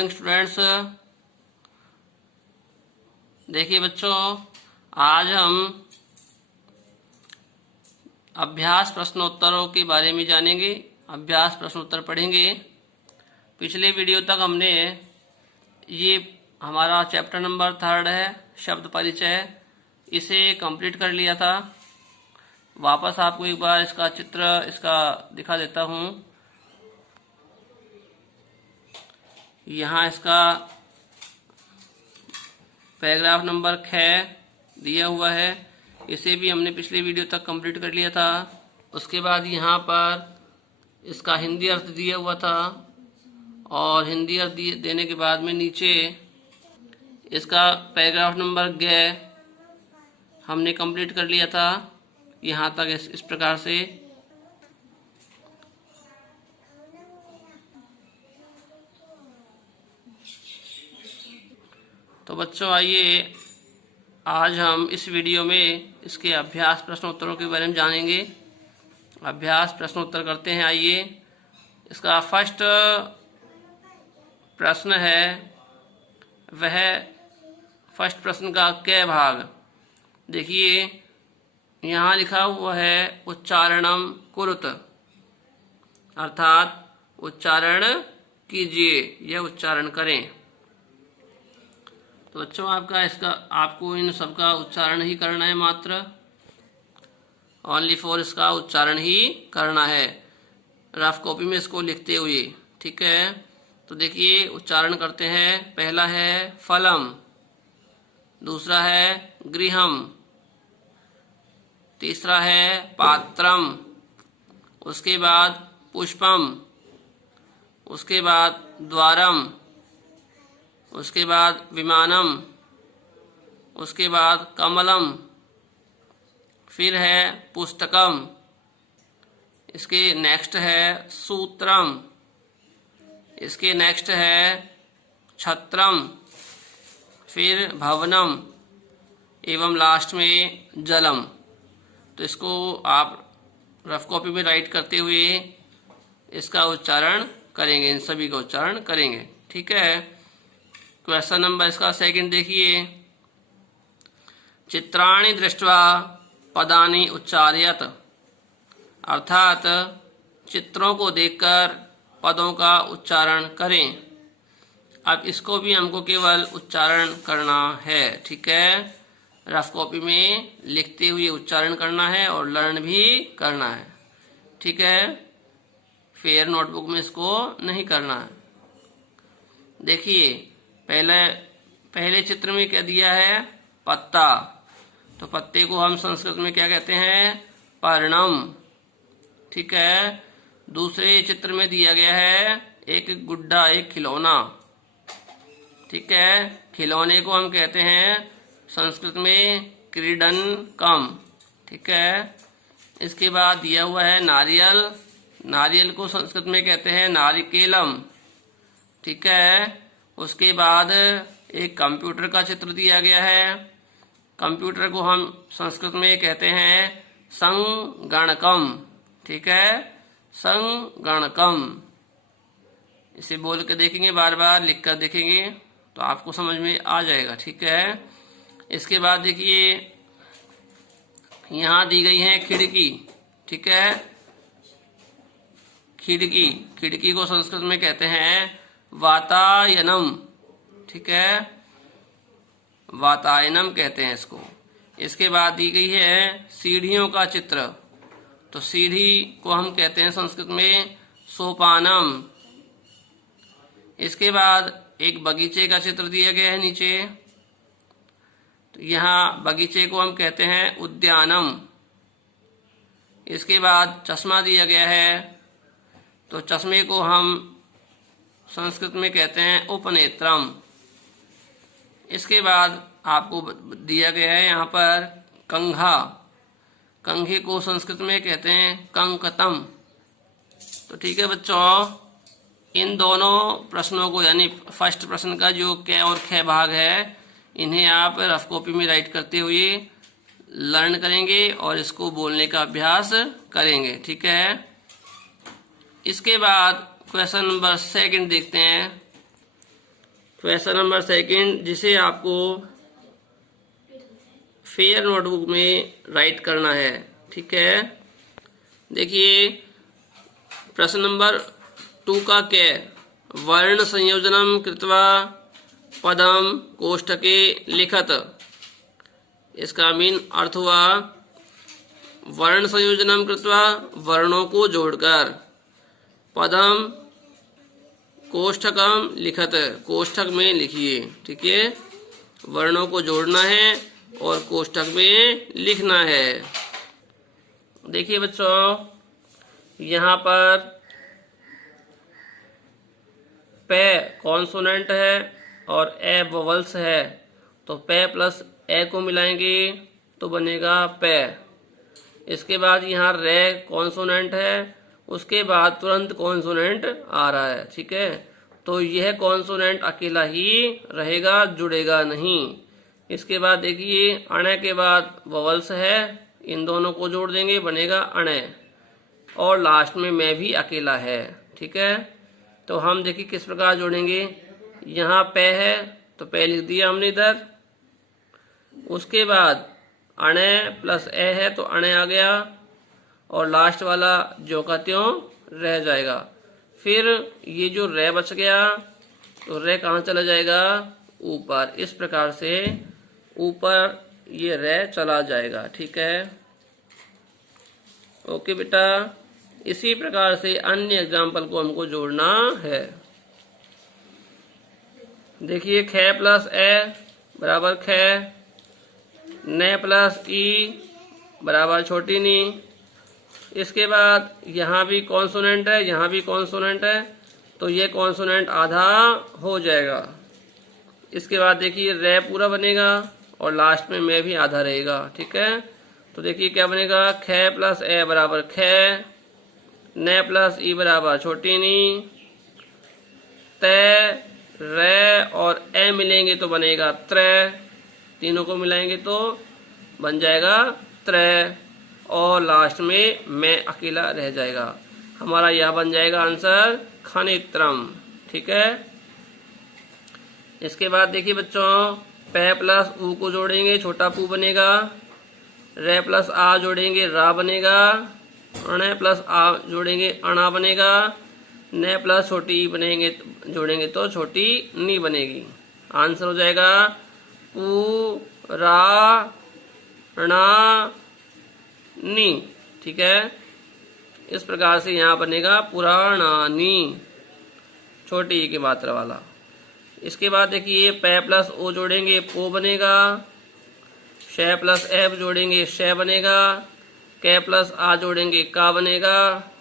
Morning students. देखिए बच्चों, आज हम अभ्यास प्रश्नोत्तरों के बारे में जानेंगे। अभ्यास प्रश्नोत्तर पढ़ेंगे। पिछले वीडियो तक हमने ये हमारा चैप्टर नंबर 3 है, शब्द परिचय, इसे कंप्लीट कर लिया था। वापस आपको एक बार इसका चित्र दिखा देता हूँ। यहाँ इसका पैराग्राफ नंबर 6 दिया हुआ है। इसे भी हमने पिछले वीडियो तक कंप्लीट कर लिया था। उसके बाद यहाँ पर इसका हिंदी अर्थ दिया हुआ था और हिंदी अर्थ देने के बाद में नीचे इसका पैराग्राफ नंबर 11 हमने कंप्लीट कर लिया था। यहाँ तक इस प्रकार से। तो बच्चों आइए, आज हम इस वीडियो में इसके अभ्यास प्रश्नोत्तरों के बारे में जानेंगे। अभ्यास प्रश्नोत्तर करते हैं। आइए, इसका फर्स्ट प्रश्न है, वह फर्स्ट प्रश्न का क भाग। देखिए यहाँ लिखा हुआ है उच्चारणम कुरुत, अर्थात उच्चारण कीजिए या उच्चारण करें। तो बच्चों आपको इन सबका उच्चारण ही करना है, मात्र ओनली फॉर इसका उच्चारण ही करना है, रफ कॉपी में इसको लिखते हुए। ठीक है, तो देखिए उच्चारण करते हैं। पहला है फलम, दूसरा है गृहम, तीसरा है पात्रम, उसके बाद पुष्पम, उसके बाद द्वारम, उसके बाद विमानम, उसके बाद कमलम, फिर है पुस्तकम, इसके नेक्स्ट है सूत्रम, इसके नेक्स्ट है छत्रम, फिर भवनम एवं लास्ट में जलम। तो इसको आप रफ कॉपी में राइट करते हुए इसका उच्चारण करेंगे, इन सभी का उच्चारण करेंगे। ठीक है, क्वेश्चन नंबर इसका सेकंड देखिए। चित्राणि दृष्ट्वा पदानि उच्चारयत, अर्थात चित्रों को देखकर पदों का उच्चारण करें। अब इसको भी हमको केवल उच्चारण करना है। ठीक है, रफ कॉपी में लिखते हुए उच्चारण करना है और लर्न भी करना है। ठीक है, फेयर नोटबुक में इसको नहीं करना है। देखिए पहले चित्र में क्या दिया है, पत्ता। तो पत्ते को हम संस्कृत में क्या कहते हैं, पर्णम। ठीक है, दूसरे चित्र में दिया गया है एक गुड्डा, एक खिलौना। ठीक है, खिलौने को हम कहते हैं संस्कृत में क्रीडनकम। ठीक है, इसके बाद दिया हुआ है नारियल, नारियल को संस्कृत में कहते हैं नारिकेलम। ठीक है, उसके बाद एक कंप्यूटर का चित्र दिया गया है। कंप्यूटर को हम संस्कृत में कहते हैं संगणकम। ठीक है, संगणकम। इसे बोल के देखेंगे, बार बार लिख कर देखेंगे तो आपको समझ में आ जाएगा। ठीक है, इसके बाद देखिए यहाँ दी गई है खिड़की। ठीक है, खिड़की, खिड़की को संस्कृत में कहते हैं वातायनम। ठीक है, वातायनम कहते हैं इसको। इसके बाद दी गई है सीढ़ियों का चित्र। तो सीढ़ी को हम कहते हैं संस्कृत में सोपानम। इसके बाद एक बगीचे का चित्र दिया गया है नीचे। तो यहाँ बगीचे को हम कहते हैं उद्यानम। इसके बाद चश्मा दिया गया है। तो चश्मे को हम संस्कृत में कहते हैं उपनेत्रम। इसके बाद आपको दिया गया है यहाँ पर कंघा। कंघे को संस्कृत में कहते हैं कंकतम। तो ठीक है बच्चों, इन दोनों प्रश्नों को, यानी फर्स्ट प्रश्न का जो क और ख भाग है, इन्हें आप रफ कॉपी में राइट करते हुए लर्न करेंगे और इसको बोलने का अभ्यास करेंगे। ठीक है, इसके बाद क्वेश्चन नंबर 2 देखते हैं। क्वेश्चन नंबर सेकंड, जिसे आपको फेयर नोटबुक में राइट करना है। ठीक है, देखिए प्रश्न नंबर 2 का क्या, वर्ण संयोजनम कृत्वा पदम कोष्ठके लिखत। इसका मीन अर्थ हुआ वर्ण संयोजनम कृत्वा, वर्णों को जोड़कर, पदम कोष्ठकम लिखत, कोष्ठक में लिखिए। ठीक है, वर्णों को जोड़ना है और कोष्ठक में लिखना है। देखिए बच्चों, यहाँ पर पे कॉन्सोनेंट है और ए वोवल्स है, तो पे प्लस ए को मिलाएंगे तो बनेगा पे। इसके बाद यहाँ रे कॉन्सोनेंट है, उसके बाद तुरंत कॉन्सोनेंट आ रहा है। ठीक है, तो यह कॉन्सोनेंट अकेला ही रहेगा, जुड़ेगा नहीं। इसके बाद देखिए अणे के बाद वोवल्स है, इन दोनों को जोड़ देंगे बनेगा अणे, और लास्ट में मैं भी अकेला है। ठीक है, तो हम देखिए किस प्रकार जोड़ेंगे। यहाँ पे है तो पे लिख दिया हमने इधर, उसके बाद अणे प्लस ए है तो अणे आ गया, और लास्ट वाला जो का त्यों रह जाएगा। फिर ये जो रे बच गया तो रे कहाँ चला जाएगा, ऊपर। इस प्रकार से ऊपर ये रे चला जाएगा। ठीक है, ओके बेटा। इसी प्रकार से अन्य एग्जाम्पल को हमको जोड़ना है। देखिए खे प्लस ए बराबर खे, ने प्लस ई बराबर छोटी नी। इसके बाद यहाँ भी कॉन्सोनेंट है, यहाँ भी कॉन्सोनेंट है, तो ये कॉन्सोनेंट आधा हो जाएगा। इसके बाद देखिए रे पूरा बनेगा और लास्ट में मैं भी आधा रहेगा। ठीक है, तो देखिए क्या बनेगा, खे प्लस ए बराबर खे, ने प्लस ई बराबर छोटी नी, ते रे और ए मिलेंगे तो बनेगा त्रे, तीनों को मिलाएंगे तो बन जाएगा त्रे, और लास्ट में मैं अकेला रह जाएगा। हमारा यह बन जाएगा आंसर खनित्रम। ठीक है, इसके बाद देखिए बच्चों, पे प्लस ऊ को जोड़ेंगे छोटा पू बनेगा, रे प्लस आ जोड़ेंगे रा बनेगा, अणे प्लस आ जोड़ेंगे अणा बनेगा, ने प्लस छोटी ई बनेंगे जोड़ेंगे तो छोटी नी बनेगी। आंसर हो जाएगा पू रा णा नी। ठीक है, इस प्रकार से यहाँ बनेगा पुराणानी, छोटी ई की मात्रा वाला। इसके बाद देखिए पे प्लस ओ जोड़ेंगे पो बनेगा, शे प्लस एब जोड़ेंगे शे बनेगा, के प्लस आ जोड़ेंगे का बनेगा,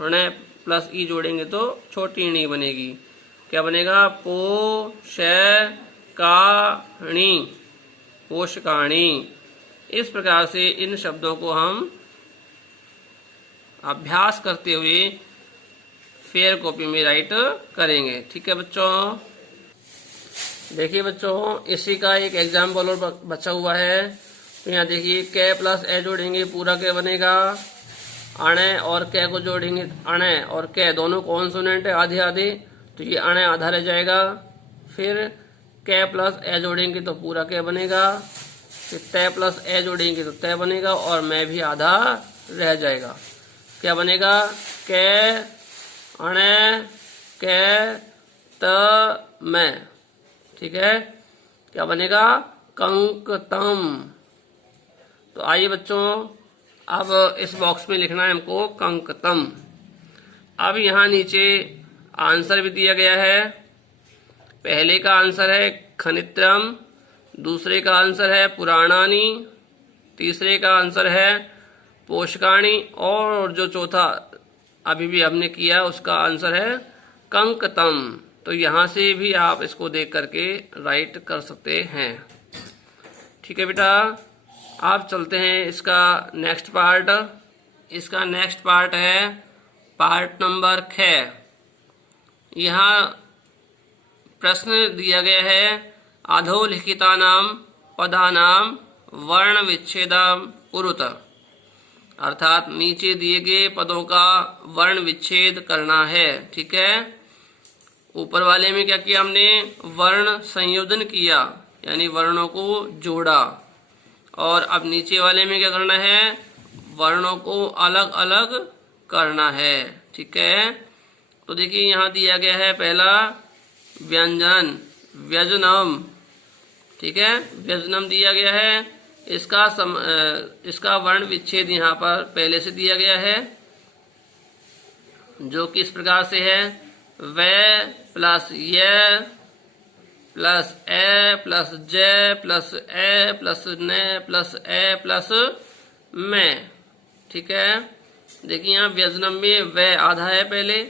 णे प्लस ई जोड़ेंगे तो छोटी णी बनेगी। क्या बनेगा, पो शे का णी, पोषकाणी। इस प्रकार से इन शब्दों को हम अभ्यास करते हुए फेयर कॉपी में राइट करेंगे। ठीक है बच्चों, देखिए बच्चों इसी का एक एग्जाम्पल और बचा हुआ है। तो यहाँ देखिए के प्लस ए जोड़ेंगे पूरा के बनेगा, अणे और के को जोड़ेंगे, अणे और के दोनों कॉन्सोनेंट है आधे आधे, तो ये अणे आधा रह जाएगा। फिर के प्लस ए जोड़ेंगे तो पूरा के बनेगा, फिर ते प्लस ए जोड़ेंगे तो ते बनेगा, और मैं भी आधा रह जाएगा। क्या बनेगा, के अणे के त मैं। ठीक है, क्या बनेगा, कंकतम। तो आइए बच्चों, अब इस बॉक्स में लिखना है हमको कंकतम। अब यहाँ नीचे आंसर भी दिया गया है। पहले का आंसर है खनित्रम, दूसरे का आंसर है पुराणानी, तीसरे का आंसर है पोषकाणी, और जो चौथा अभी भी हमने किया उसका आंसर है कंकतम। तो यहाँ से भी आप इसको देख करके राइट कर सकते हैं। ठीक है बेटा, आप चलते हैं इसका नेक्स्ट पार्ट। इसका नेक्स्ट पार्ट है पार्ट नंबर 6। यहाँ प्रश्न दिया गया है, अधोलिखितानां पदानां वर्ण विच्छेदं कुरुत, अर्थात नीचे दिए गए पदों का वर्ण विच्छेद करना है। ठीक है, ऊपर वाले में क्या किया हमने, वर्ण संयोजन किया, यानी वर्णों को जोड़ा। और अब नीचे वाले में क्या करना है, वर्णों को अलग अलग करना है। ठीक है, तो देखिए यहाँ दिया गया है पहला व्यंजन, व्यंजनम। ठीक है, व्यंजनम दिया गया है, इसका वर्ण विच्छेद यहाँ पर पहले से दिया गया है, जो कि इस प्रकार से है, वे प्लस य प्लस ए प्लस ज प्लस ए प्लस न प्लस ए प्लस में। ठीक है, देखिए यहाँ व्यंजनम में वे आधा है पहले,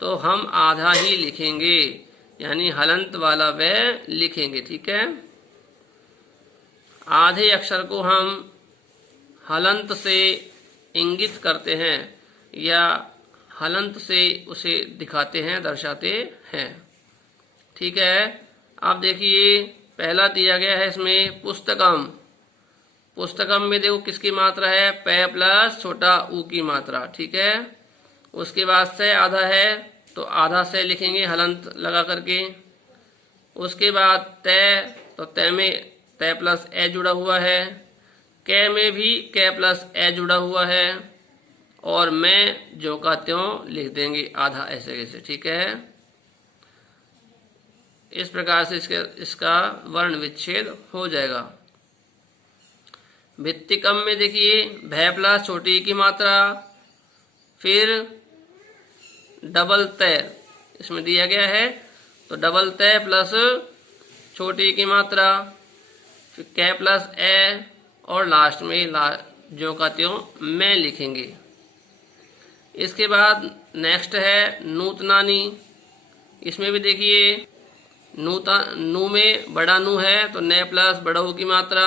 तो हम आधा ही लिखेंगे, यानी हलंत वाला वे लिखेंगे। ठीक है, आधे अक्षर को हम हलंत से इंगित करते हैं या हलंत से उसे दिखाते हैं, दर्शाते हैं। ठीक है, अब देखिए पहला दिया गया है इसमें पुस्तकम। पुस्तकम में देखो किसकी मात्रा है, पे प्लस छोटा ऊ की मात्रा। ठीक है, उसके बाद से आधा है तो आधा से लिखेंगे हलंत लगा करके। उसके बाद तय, तो तय में तय प्लस ए जुड़ा हुआ है, कै में भी कै प्लस ए जुड़ा हुआ है, और मैं जो का त्यों लिख देंगे आधा ऐसे कैसे। ठीक है, इस प्रकार से इसका वर्ण विच्छेद हो जाएगा। भित्तिकम में देखिए भय प्लस छोटी की मात्रा, फिर डबल तय इसमें दिया गया है, तो डबल तय प्लस छोटी की मात्रा, फिर कै प्लस ए, और लास्ट में जो का त्यों मैं लिखेंगे। इसके बाद नेक्स्ट है नूतनानी। इसमें भी देखिए नू में बड़ा नू है तो न प्लस बड़ा ऊ की मात्रा,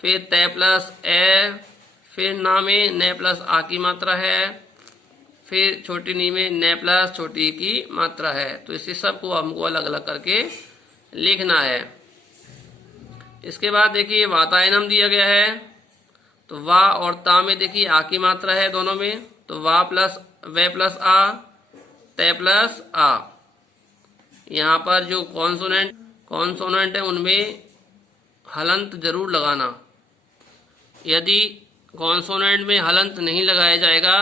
फिर तय प्लस ए, फिर ना में न प्लस आ की मात्रा है, फिर छोटी नी में न प्लस छोटी की मात्रा है। तो इसी सब को हमको अलग अलग करके लिखना है। इसके बाद देखिए वातायनम दिया गया है, तो वा और ता में देखिए आ की मात्रा है दोनों में, तो वा प्लस वे प्लस आ, तय प्लस आ। यहाँ पर जो कॉन्सोनेंट है उनमें हलंत जरूर लगाना। यदि कॉन्सोनेंट में हलंत नहीं लगाया जाएगा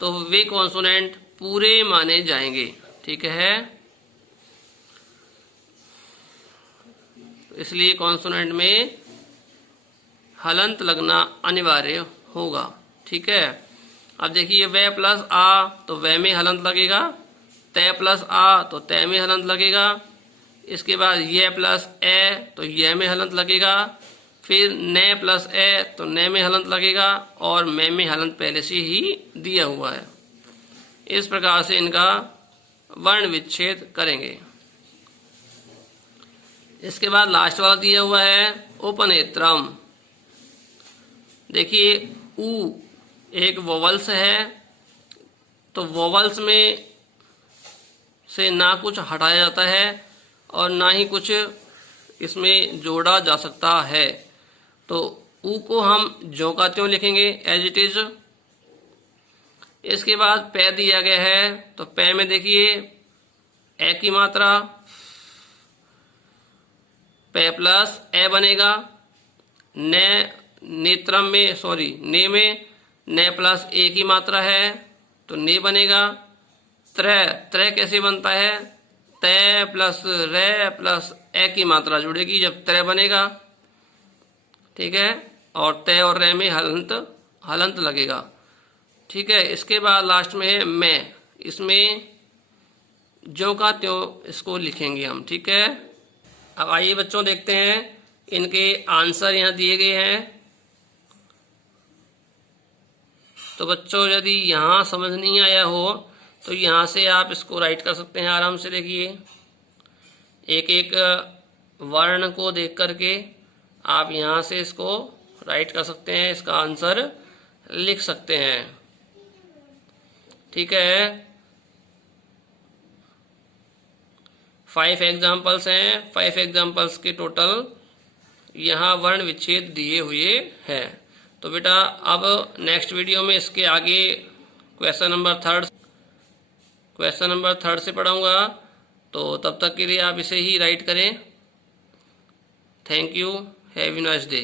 तो वे कॉन्सोनेंट पूरे माने जाएंगे। ठीक है, इसलिए कॉन्सोनेंट में हलंत लगना अनिवार्य होगा। ठीक है, अब देखिए वे प्लस आ तो वे में हलंत लगेगा, तय प्लस आ तो तय में हलंत लगेगा। इसके बाद ये प्लस ए तो ये में हलंत लगेगा, फिर न प्लस ए तो न में हलंत लगेगा, और में हलंत पहले से ही दिया हुआ है। इस प्रकार से इनका वर्ण विच्छेद करेंगे। इसके बाद लास्ट वाला दिया हुआ है उपनेत्रम। देखिए ऊ एक वोवल्स है, तो वोवल्स में से ना कुछ हटाया जाता है और ना ही कुछ इसमें जोड़ा जा सकता है, तो ऊ को हम जो का त्यों लिखेंगे एज इट इज। इसके बाद पे दिया गया है, तो पे में देखिए ए की मात्रा, पे प्लस ए बनेगा, नेत्रम में ने में न प्लस ए की मात्रा है तो ने बनेगा। त्रय कैसे बनता है, तय प्लस रे प्लस ए की मात्रा जुड़ेगी जब त्रय बनेगा। ठीक है, और तय और रे में हलंत लगेगा। ठीक है, इसके बाद लास्ट में है मैं, इसमें जो का त्यों इसको लिखेंगे हम। ठीक है, अब आइए बच्चों देखते हैं इनके आंसर यहाँ दिए गए हैं। तो बच्चों यदि यहाँ समझ नहीं आया हो तो यहाँ से आप इसको राइट कर सकते हैं आराम से। देखिए एक एक वर्ण को देख करके आप यहाँ से इसको राइट कर सकते हैं, इसका आंसर लिख सकते हैं। ठीक है, 5 एग्जाम्पल्स हैं, 5 एग्जाम्पल्स के टोटल यहाँ वर्ण विच्छेद दिए हुए हैं। तो बेटा अब नेक्स्ट वीडियो में इसके आगे क्वेश्चन नंबर 3 क्वेश्चन नंबर 3 से पढ़ाऊँगा, तो तब तक के लिए आप इसे ही राइट करें। Thank you, have a nice day.